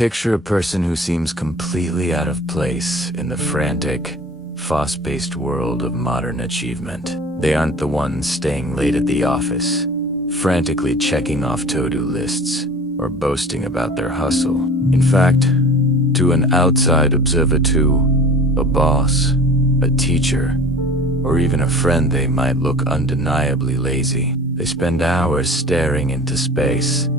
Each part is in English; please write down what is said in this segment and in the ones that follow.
Picture a person who seems completely out of place in the frantic, fast-paced world of modern achievement. They aren't the ones staying late at the office, frantically checking off to-do lists, or boasting about their hustle. In fact, to an outside observer too, a boss, a teacher, or even a friend, they might look undeniably lazy. They spend hours staring into space.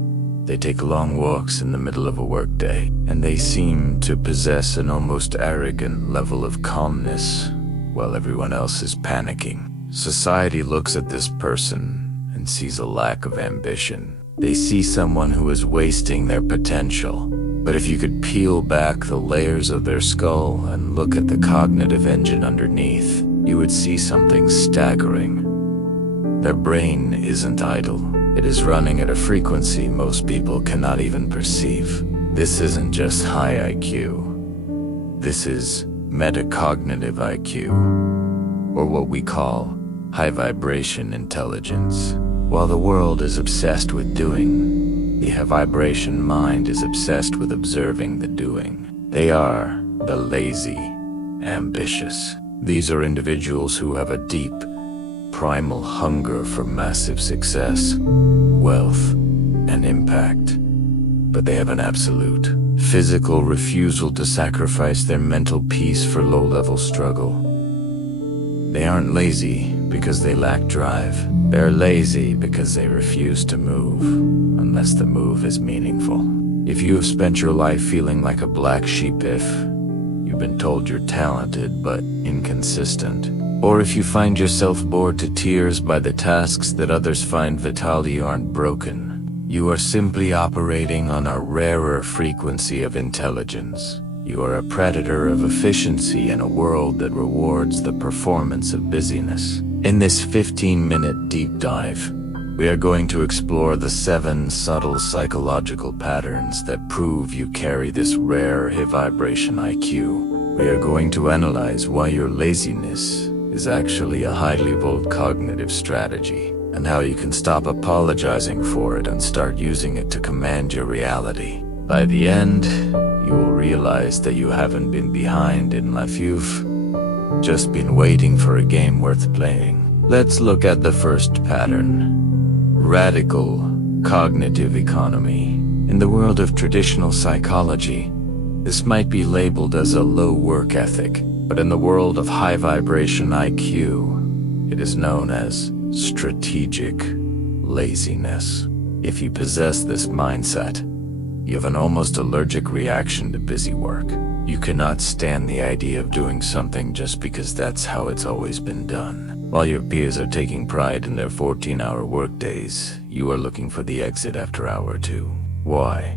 They take long walks in the middle of a workday, and they seem to possess an almost arrogant level of calmness while everyone else is panicking. Society looks at this person and sees a lack of ambition. They see someone who is wasting their potential. But if you could peel back the layers of their skull and look at the cognitive engine underneath, you would see something staggering. Their brain isn't idle. It is running at a frequency most people cannot even perceive. This isn't just high IQ. This is metacognitive IQ, or what we call high vibration intelligence. While the world is obsessed with doing, the high vibration mind is obsessed with observing the doing. They are the lazy, ambitious. These are individuals who have a deep, primal hunger for massive success, wealth, and impact. But they have an absolute, physical refusal to sacrifice their mental peace for low-level struggle. They aren't lazy because they lack drive. They're lazy because they refuse to move, unless the move is meaningful. If you have spent your life feeling like a black sheep, if you've been told you're talented but inconsistent, or if you find yourself bored to tears by the tasks that others find vital, you aren't broken. You are simply operating on a rarer frequency of intelligence. You are a predator of efficiency in a world that rewards the performance of busyness. In this 15-minute deep dive, we are going to explore the 7 subtle psychological patterns that prove you carry this rare high vibration IQ. We are going to analyze why your laziness is actually a highly evolved cognitive strategy, and how you can stop apologizing for it and start using it to command your reality. By the end, you will realize that you haven't been behind in life, you've just been waiting for a game worth playing. Let's look at the first pattern: radical cognitive economy. In the world of traditional psychology, this might be labeled as a low work ethic, but in the world of high vibration IQ, it is known as strategic laziness. If you possess this mindset, you have an almost allergic reaction to busy work. You cannot stand the idea of doing something just because that's how it's always been done. While your peers are taking pride in their 14-hour workdays, you are looking for the exit after hour 2. Why?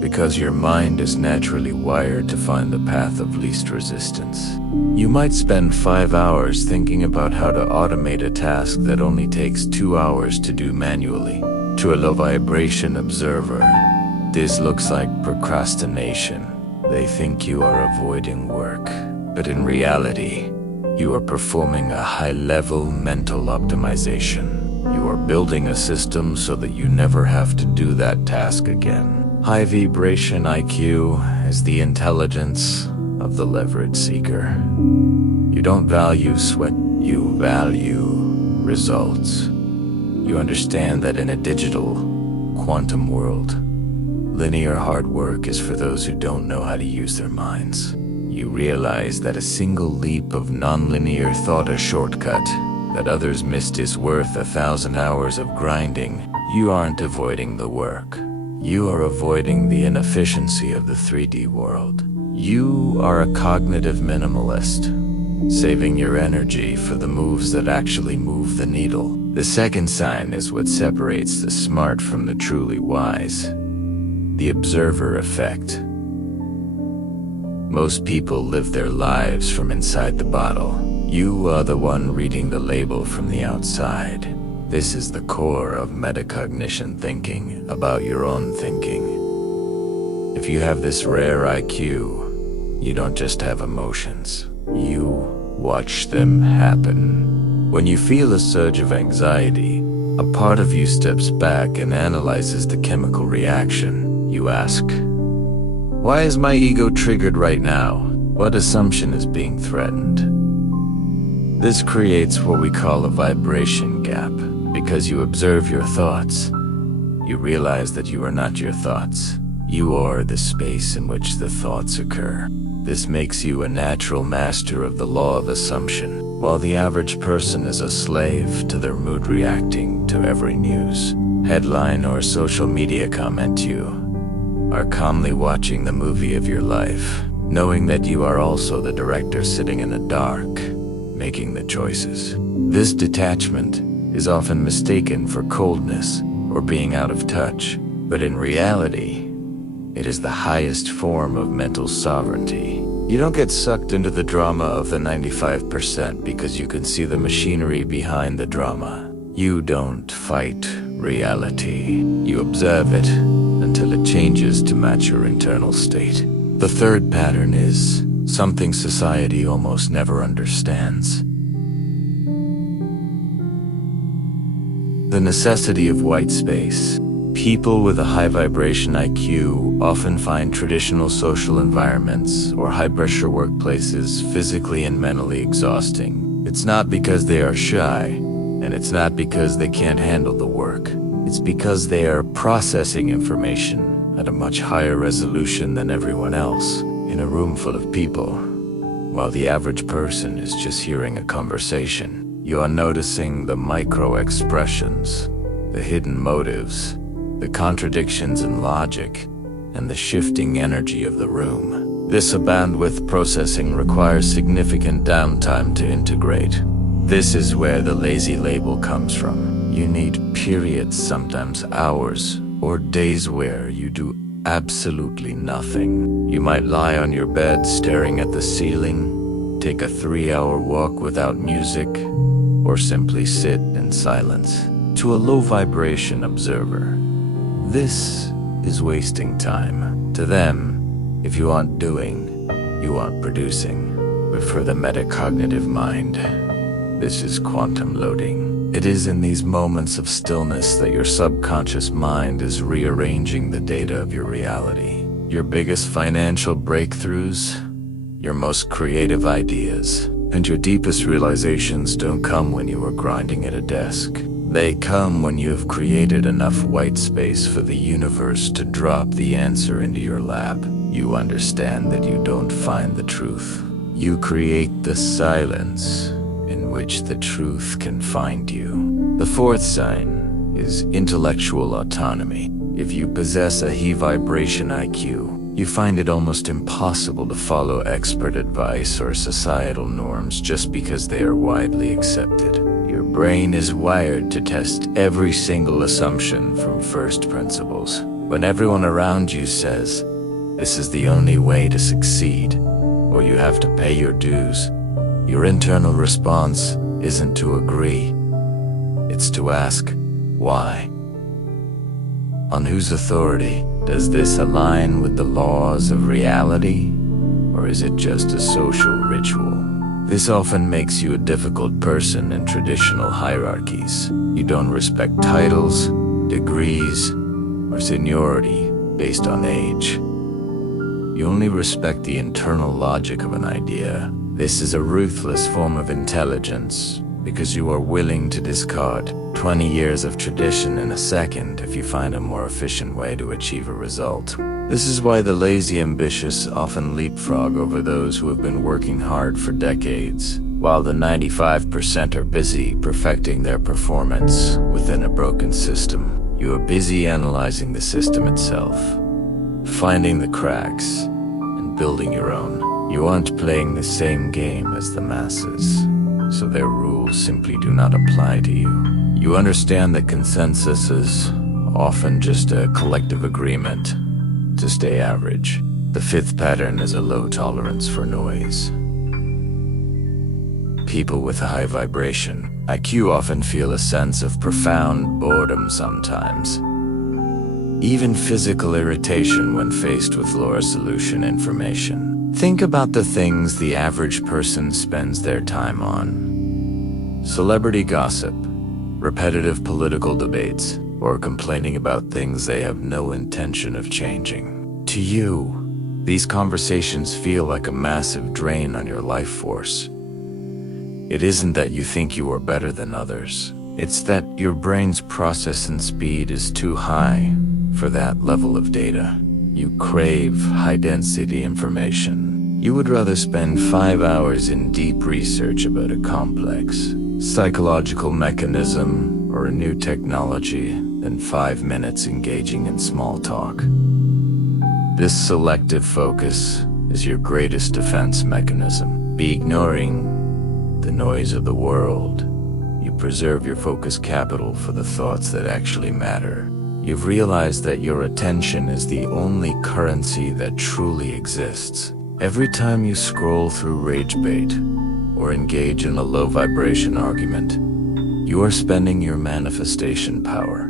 Because your mind is naturally wired to find the path of least resistance. You might spend 5 hours thinking about how to automate a task that only takes 2 hours to do manually. To a low vibration observer, this looks like procrastination. They think you are avoiding work, but in reality, you are performing a high-level mental optimization. You are building a system so that you never have to do that task again. High vibration IQ is the intelligence of the leverage seeker. You don't value sweat, you value results. You understand that in a digital, quantum world, linear hard work is for those who don't know how to use their minds. You realize that a single leap of nonlinear thought, a shortcut that others missed, is worth 1,000 hours of grinding. You aren't avoiding the work. You are avoiding the inefficiency of the 3D world. You are a cognitive minimalist, saving your energy for the moves that actually move the needle. The second sign is what separates the smart from the truly wise: the observer effect. Most people live their lives from inside the bottle. You are the one reading the label from the outside. This is the core of metacognition thinking about your own thinking. If you have this rare IQ, you don't just have emotions. You watch them happen. When you feel a surge of anxiety, a part of you steps back and analyzes the chemical reaction. You ask, Why is my ego triggered right now? What assumption is being threatened? This creates what we call a vibration gap. Because you observe your thoughts, you realize that you are not your thoughts. You are the space in which the thoughts occur. This makes you a natural master of the law of assumption, while the average person is a slave to their mood, reacting to every news, headline, or social media comment. You are calmly watching the movie of your life, knowing that you are also the director sitting in the dark, making the choices. This detachment is often mistaken for coldness or being out of touch, but in reality, it is the highest form of mental sovereignty. You don't get sucked into the drama of the 95% because you can see the machinery behind the drama. You don't fight reality. You observe it until it changes to match your internal state. The third pattern is something society almost never understands. The necessity of white space. People with a high vibration IQ often find traditional social environments or high-pressure workplaces physically and mentally exhausting. It's not because they are shy, and it's not because they can't handle the work. It's because they are processing information at a much higher resolution than everyone else in a room full of people. While the average person is just hearing a conversation, you are noticing the micro-expressions, the hidden motives, the contradictions in logic, and the shifting energy of the room. This bandwidth processing requires significant downtime to integrate. This is where the lazy label comes from. You need periods, sometimes hours, or days where you do absolutely nothing. You might lie on your bed staring at the ceiling, take a 3-hour walk without music, or simply sit in silence. To a low vibration observer, this is wasting time. To them, if you aren't doing, you aren't producing. But for the metacognitive mind, this is quantum loading. It is in these moments of stillness that your subconscious mind is rearranging the data of your reality. Your biggest financial breakthroughs, your most creative ideas, and your deepest realizations don't come when you are grinding at a desk. They come when you have created enough white space for the universe to drop the answer into your lap. You understand that you don't find the truth. You create the silence in which the truth can find you. The fourth sign is intellectual autonomy. If you possess a high vibration IQ, you find it almost impossible to follow expert advice or societal norms just because they are widely accepted. Your brain is wired to test every single assumption from first principles. When everyone around you says, "This is the only way to succeed," or "You have to pay your dues," your internal response isn't to agree. It's to ask, why? On whose authority? Does this align with the laws of reality? Or is it just a social ritual? This often makes you a difficult person in traditional hierarchies. You don't respect titles, degrees, or seniority based on age. You only respect the internal logic of an idea. This is a ruthless form of intelligence because you are willing to discard 20 years of tradition in a second if you find a more efficient way to achieve a result. This is why the lazy ambitious often leapfrog over those who have been working hard for decades, while the 95% are busy perfecting their performance within a broken system. You are busy analyzing the system itself, finding the cracks, and building your own. You aren't playing the same game as the masses, so their rules simply do not apply to you. You understand that consensus is often just a collective agreement to stay average. The fifth pattern is a low tolerance for noise. People with a high vibration IQ often feel a sense of profound boredom sometimes, even physical irritation when faced with low resolution information. Think about the things the average person spends their time on: celebrity gossip, repetitive political debates, or complaining about things they have no intention of changing. To you, These conversations feel like a massive drain on your life force. It isn't that you think you are better than others. It's that your brain's processing speed is too high for that level of data. You crave high-density information. You would rather spend 5 hours in deep research about a complex psychological mechanism or a new technology than 5 minutes engaging in small talk. This selective focus is your greatest defense mechanism. By ignoring the noise of the world, you preserve your focus capital for the thoughts that actually matter. You've realized that your attention is the only currency that truly exists. Every time you scroll through rage bait or engage in a low vibration argument, you are spending your manifestation power.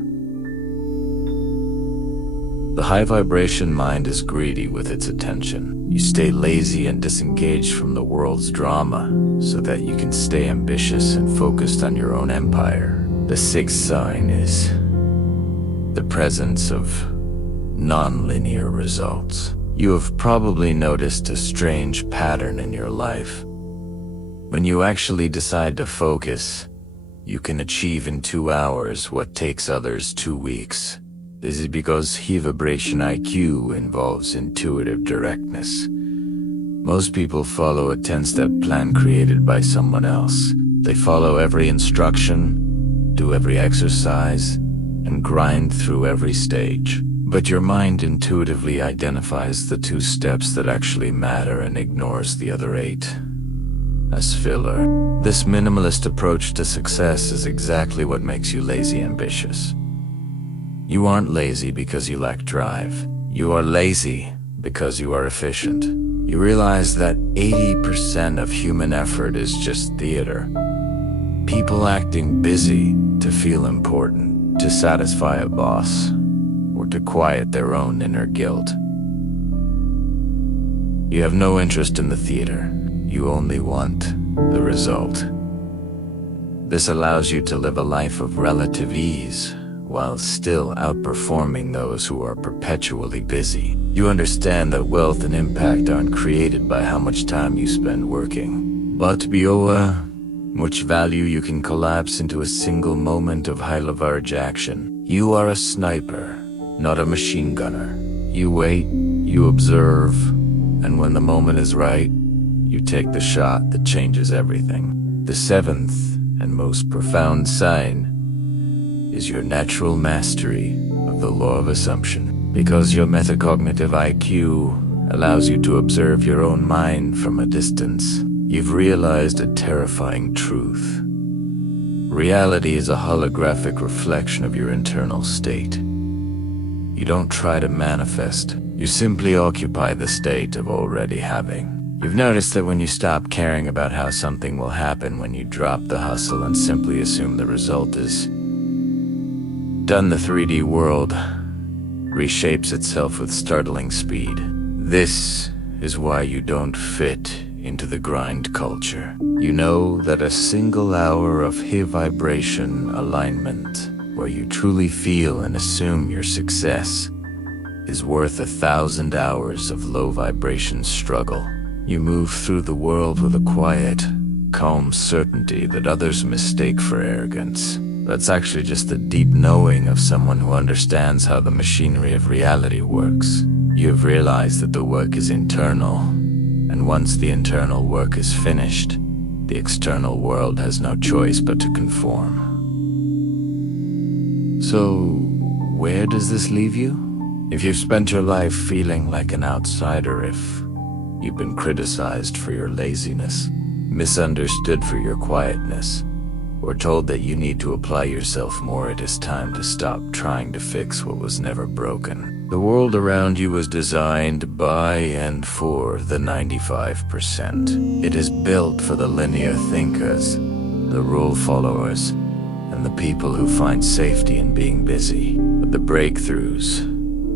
The high vibration mind is greedy with its attention. You stay lazy and disengaged from the world's drama so that you can stay ambitious and focused on your own empire. The sixth sign is the presence of non-linear results. You have probably noticed a strange pattern in your life. When you actually decide to focus, you can achieve in 2 hours what takes others 2 weeks. This is because high vibration IQ involves intuitive directness. Most people follow a 10-step plan created by someone else. They follow every instruction, do every exercise, and grind through every stage. But your mind intuitively identifies the 2 steps that actually matter and ignores the other 8 as filler. This minimalist approach to success is exactly what makes you lazy ambitious. You aren't lazy because you lack drive. You are lazy because you are efficient. You realize that 80% of human effort is just theater. People acting busy to feel important, to satisfy a boss, or to quiet their own inner guilt. You have no interest in the theater. You only want the result. This allows you to live a life of relative ease, while still outperforming those who are perpetually busy. You understand that wealth and impact aren't created by how much time you spend working, but by how much value you can collapse into a single moment of high leverage action. You are a sniper, not a machine gunner. You wait, you observe, and when the moment is right, you take the shot that changes everything. The 7th and most profound sign is your natural mastery of the law of assumption. Because your metacognitive IQ allows you to observe your own mind from a distance, you've realized a terrifying truth. Reality is a holographic reflection of your internal state. You don't try to manifest, you simply occupy the state of already having. You've noticed that when you stop caring about how something will happen, when you drop the hustle and simply assume the result is done, the 3D world reshapes itself with startling speed. This is why you don't fit into the grind culture. You know that a single hour of high vibration alignment, where you truly feel and assume your success, is worth 1,000 hours of low vibration struggle. You move through the world with a quiet, calm certainty that others mistake for arrogance. That's actually just the deep knowing of someone who understands how the machinery of reality works. You have realized that the work is internal, and once the internal work is finished, the external world has no choice but to conform. So, where does this leave you? If you've spent your life feeling like an outsider, if you've been criticized for your laziness, misunderstood for your quietness, or told that you need to apply yourself more, it is time to stop trying to fix what was never broken. The world around you was designed by and for the 95%. It is built for the linear thinkers, the rule followers, and the people who find safety in being busy. But the breakthroughs,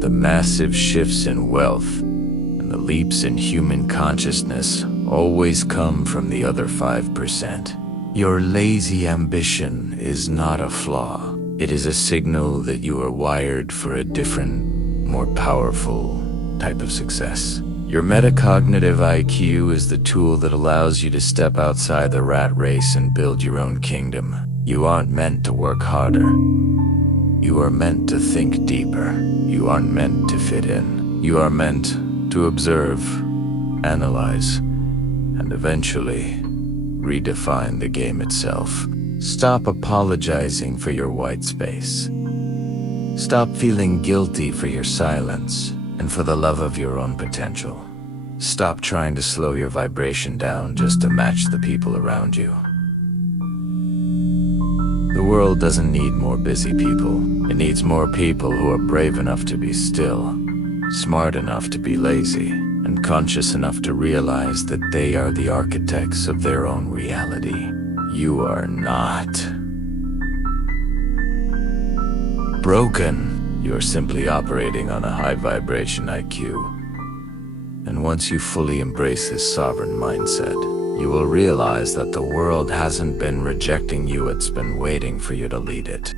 the massive shifts in wealth, and the leaps in human consciousness always come from the other 5%. Your lazy ambition is not a flaw. It is a signal that you are wired for a different, more powerful type of success. Your metacognitive IQ is the tool that allows you to step outside the rat race and build your own kingdom. You aren't meant to work harder. You are meant to think deeper. You aren't meant to fit in. You are meant to observe, analyze, and eventually redefine the game itself. Stop apologizing for your white space. Stop feeling guilty for your silence and for the love of your own potential. Stop trying to slow your vibration down just to match the people around you. The world doesn't need more busy people. It needs more people who are brave enough to be still, smart enough to be lazy, and conscious enough to realize that they are the architects of their own reality. You are not broken. You're simply operating on a high vibration IQ. And once you fully embrace this sovereign mindset, you will realize that the world hasn't been rejecting you, it's been waiting for you to lead it.